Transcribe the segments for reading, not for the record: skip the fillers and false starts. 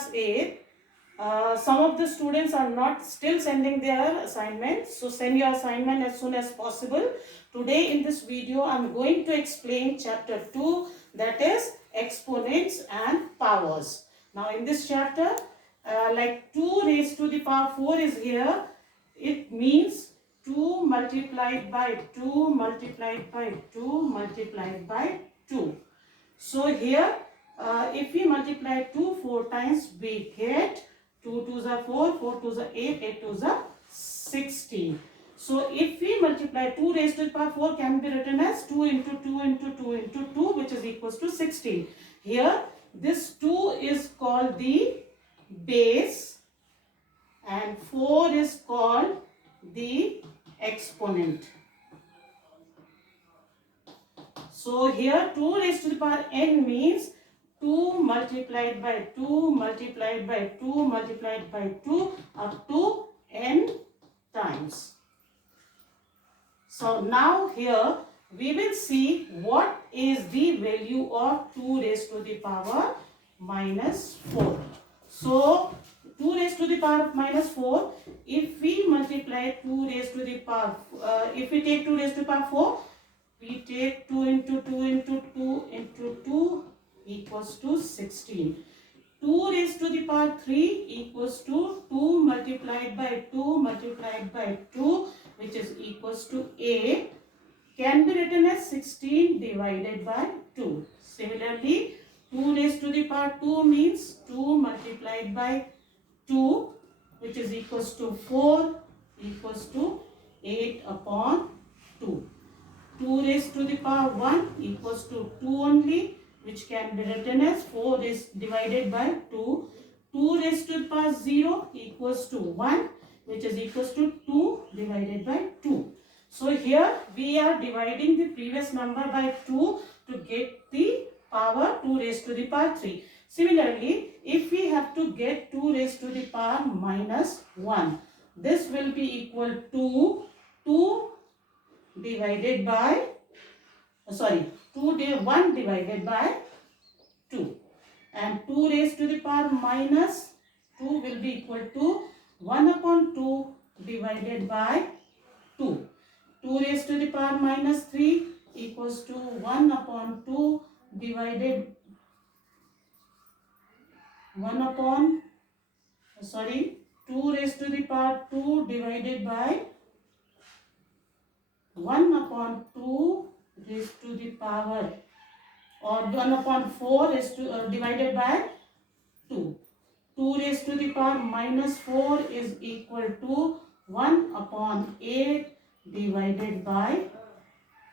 class 8. Some of the students are not still sending their assignments, so send your assignment as soon as possible. Today in this video I am going to explain chapter 2, that is exponents and powers. Now in this chapter, like 2 raised to the power 4 is here. It means 2 multiplied by 2 multiplied by 2 multiplied by 2. So here if we multiply 2 4 times, we get 2 2s are 4, 4 2s are 8, 8 2s are 16. So if we multiply 2 raised to the power 4 can be written as 2 into 2 into 2 into 2, which is equals to 16. Here this 2 is called the base and 4 is called the exponent. So here 2 raised to the power n means 2 multiplied by 2 multiplied by 2 multiplied by 2 up to n times. So now here we will see what is the value of 2 raised to the power minus 4. So 2 raised to the power minus 4, if we multiply 2 raised to the power, if we take 2 raised to the power 4, we take 2 into 2 into 2 into 2 equals to 16. 2 raised to the power 3 equals to 2 multiplied by 2 multiplied by 2, which is equals to 8, can be written as 16 divided by 2. Similarly, 2 raised to the power 2 means 2 multiplied by 2, which is equals to 4 equals to 8 upon 2. 2 raised to the power 1 equals to 2 only, which can be written as 4 is divided by 2. 2 raised to the power 0 equals to 1, which is equals to 2 divided by 2. So here we are dividing the previous number by 2 to get the power 2 raised to the power 3. Similarly, if we have to get 2 raised to the power minus 1, this will be equal to 2 divided by 1 divided by 2, and 2 raised to the power minus 2 will be equal to 1 upon 2 divided by 2. 2 raised to the power minus 3 equals to 1 upon 2 divided 2 raised to the power 2 divided by 1 upon 2 raised to the power, or 1 upon 4 is divided by 2. 2 raised to the power minus 4 is equal to 1 upon 8 divided by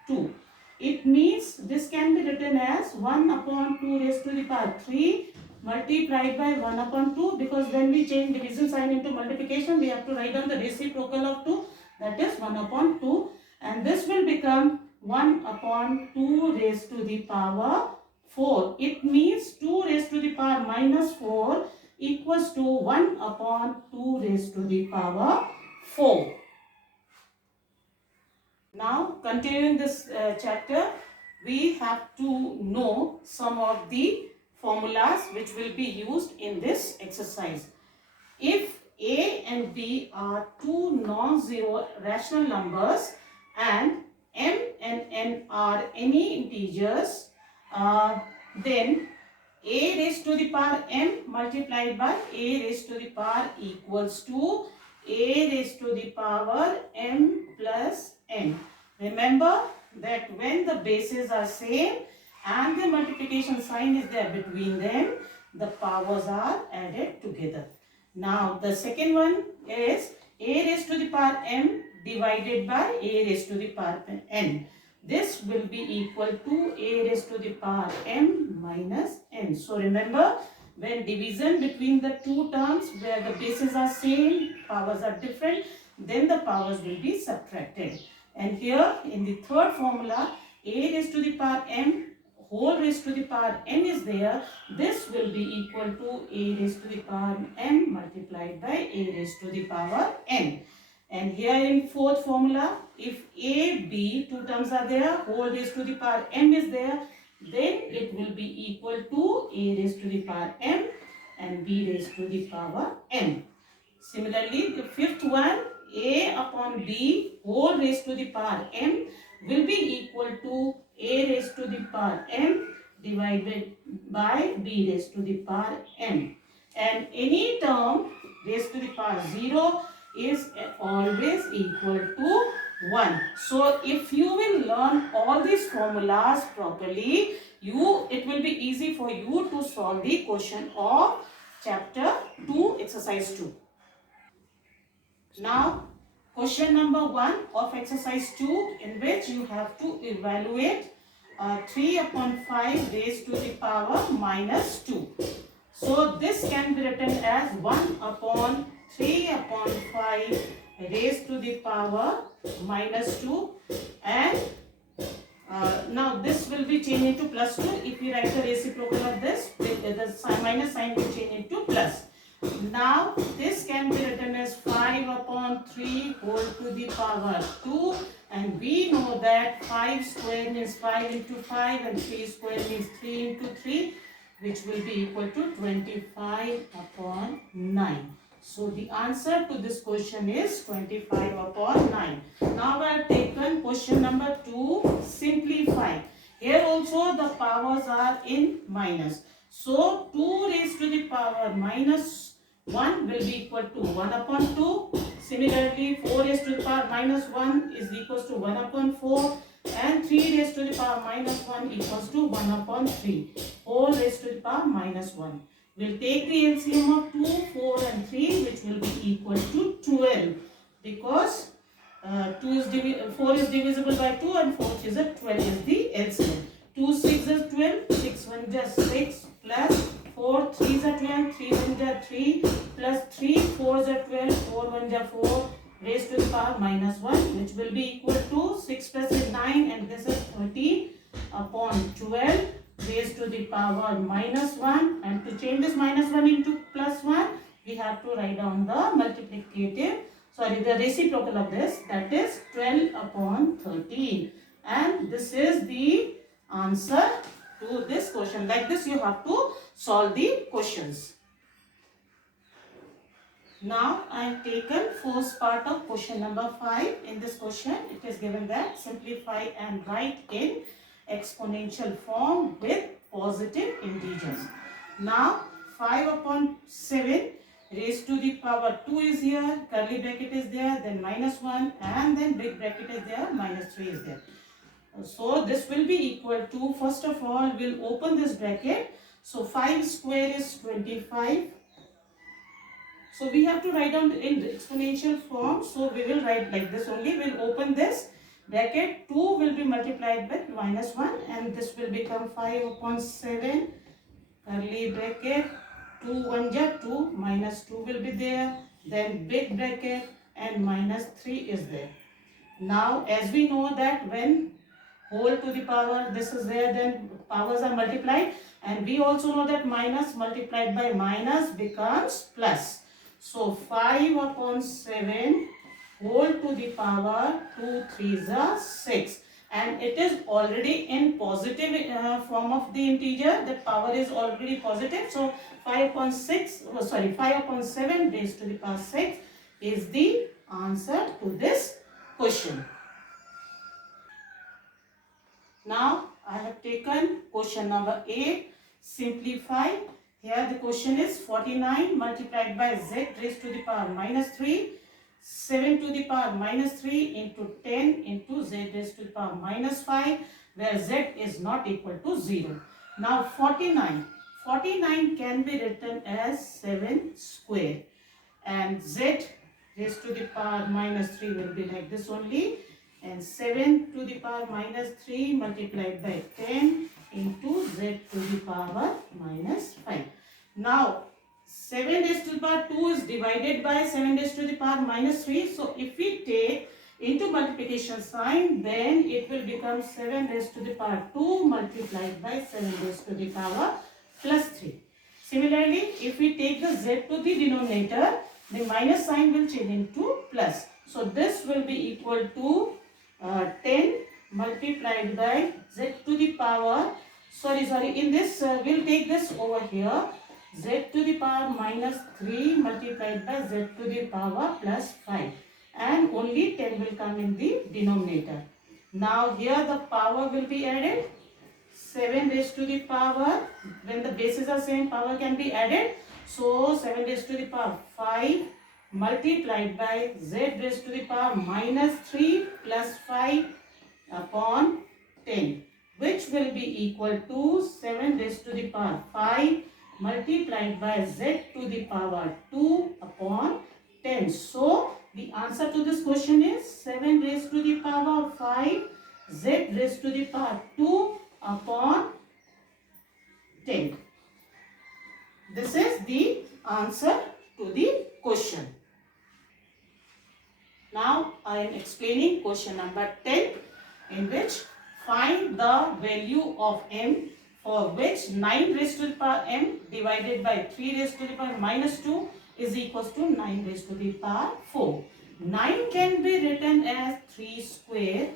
2. It means this can be written as 1 upon 2 raised to the power 3 multiplied by 1 upon 2, because when we change division sign into multiplication, we have to write down the reciprocal of 2, that is 1 upon 2, and this will become 1 upon 2 raised to the power 4. It means 2 raised to the power minus 4 equals to 1 upon 2 raised to the power 4. Now continuing this chapter, we have to know some of the formulas which will be used in this exercise. If a and b are two non-zero rational numbers and m and n are any integers, then a raised to the power m multiplied by a raised to the power equals to a raised to the power m plus n. Remember that when the bases are same and the multiplication sign is there between them, the powers are added together. Now the second one is a raised to the power m divided by a raised to the power n. This will be equal to a raised to the power m minus n. So remember, when division between the two terms where the bases are same, powers are different, then the powers will be subtracted. And here in the third formula, a raised to the power m whole raised to the power n is there. This will be equal to a raised to the power m multiplied by a raised to the power n. And here in fourth formula, if a, b, two terms are there, whole raised to the power m is there, then it will be equal to a raised to the power m and b raised to the power m. Similarly, the fifth one, a upon b whole raised to the power m will be equal to a raised to the power m divided by b raised to the power m. And any term raised to the power 0 is always equal to 1. So, if you will learn all these formulas properly, it will be easy for you to solve the question of chapter 2, exercise 2. Now, question number 1 of exercise 2, in which you have to evaluate 3 upon 5 raised to the power minus 2. So, this can be written as 1 upon 3 upon 5 raised to the power minus 2, and now this will be changed into plus 2. If we write the reciprocal of this, the minus sign will change into plus. Now this can be written as 5 upon 3 whole to the power 2, and we know that 5 square means 5 into 5 and 3 square means 3 into 3, which will be equal to 25 upon 9. So the answer to this question is 25 upon 9. Now I have taken question number 2, simplify. Here also the powers are in minus. So 2 raised to the power minus 1 will be equal to 1 upon 2. Similarly, 4 raised to the power minus 1 is equals to 1 upon 4. And 3 raised to the power minus 1 equals to 1 upon 3. Whole raised to the power minus 1. We'll take the LCM of 2, 4 and 3, which will be equal to 12. Because 4 is divisible by 2 and 4 is a 12 is the LCM. 2 6 is 12, 6 1 is 6 plus 4 3 is 12, 3 1 is 3 plus 3 4 is 12, 4 1 is 4 raised to the power minus 1, which will be equal to 6 plus is 9, and this is 13 upon 12 raised to the power minus 1. And to change this minus 1 into plus 1, we have to write down the the reciprocal of this, that is 12 upon 13. And this is the answer to this question. Like this you have to solve the questions. Now I have taken first part of question number 5. In this question it is given that simplify and write in exponential form with positive integers. Now 5 upon 7 raised to the power 2 is here, curly bracket is there, then minus 1, and then big bracket is there, minus 3 is there. So this will be equal to, first of all we'll open this bracket. So 5 square is 25. So we have to write down in exponential form. So we will write like this only. We'll open this bracket. 2 will be multiplied by minus 1, and this will become 5 upon 7 curly bracket. 2 1 is 2, minus 2 will be there. Then big bracket and minus 3 is there. Now as we know that when whole to the power this is there, then powers are multiplied, and we also know that minus multiplied by minus becomes plus. So 5 upon 7 whole to the power 2 3s are 6, and it is already in positive form of the integer. The power is already positive. So 5 upon 7 raised to the power 6 is the answer to this question. Now I have taken question number 8, simplify. Here the question is 49 multiplied by z raised to the power minus 3, 7 to the power minus 3 into 10 into z raised to the power minus 5, where z is not equal to 0. Now 49 can be written as 7 square, and z raised to the power minus 3 will be like this only, and 7 to the power minus 3 multiplied by 10 into z to the power minus 5. Now 7 raised to the power 2 is divided by 7 raised to the power minus 3. So if we take into multiplication sign, then it will become 7 raised to the power 2 multiplied by 7 raised to the power plus 3. Similarly, if we take the z to the denominator, the minus sign will change into plus. So this will be equal to 10 multiplied by z to the power, in this we'll take this over here, z to the power minus 3 multiplied by z to the power plus 5, and only 10 will come in the denominator. Now here the power will be added. 7 raised to the power, when the bases are same, power can be added. So 7 raised to the power 5 multiplied by z raised to the power minus 3 plus 5 upon 10, which will be equal to 7 raised to the power 5 multiplied by z to the power 2 upon 10. So the answer to this question is 7 raised to the power 5 z raised to the power 2 upon 10. This is the answer to the question. Now I am explaining question number 10, in which find the value of m for which 9 raised to the power m divided by 3 raised to the power minus 2 is equals to 9 raised to the power 4. 9 can be written as 3 square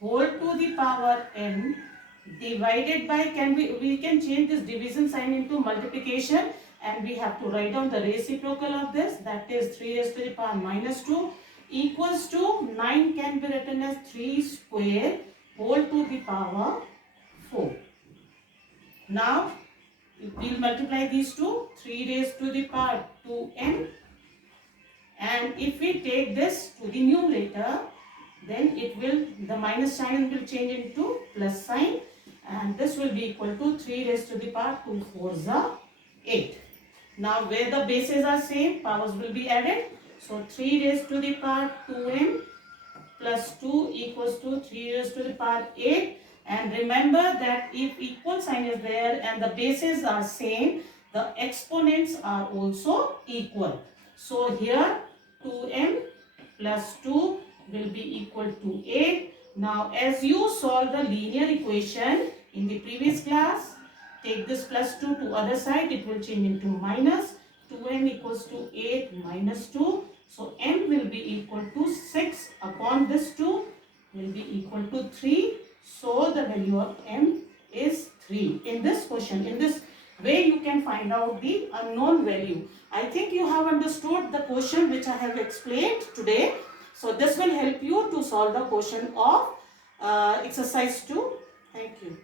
whole to the power m divided by, we can change this division sign into multiplication, and we have to write down the reciprocal of this, that is 3 raised to the power minus 2 equals to 9 can be written as 3 square whole to the power 4. Now we will multiply these two, 3 raised to the power 2m, and if we take this to the numerator, then it will, the minus sign will change into plus sign, and this will be equal to 3 raised to the power 2 4s are 8. Now where the bases are same, powers will be added. So 3 raised to the power 2m plus 2 equals to 3 raised to the power 8. And remember that if equal sign is there and the bases are same, the exponents are also equal. So here 2m plus 2 will be equal to 8. Now as you solve the linear equation in the previous class, take this plus 2 to other side, it will change into minus. 2m equals to 8 minus 2. So m will be equal to 6 upon this 2 will be equal to 3. So the value of m is 3. In this question, in this way you can find out the unknown value. I think you have understood the question which I have explained today. So this will help you to solve the question of exercise 2. Thank you.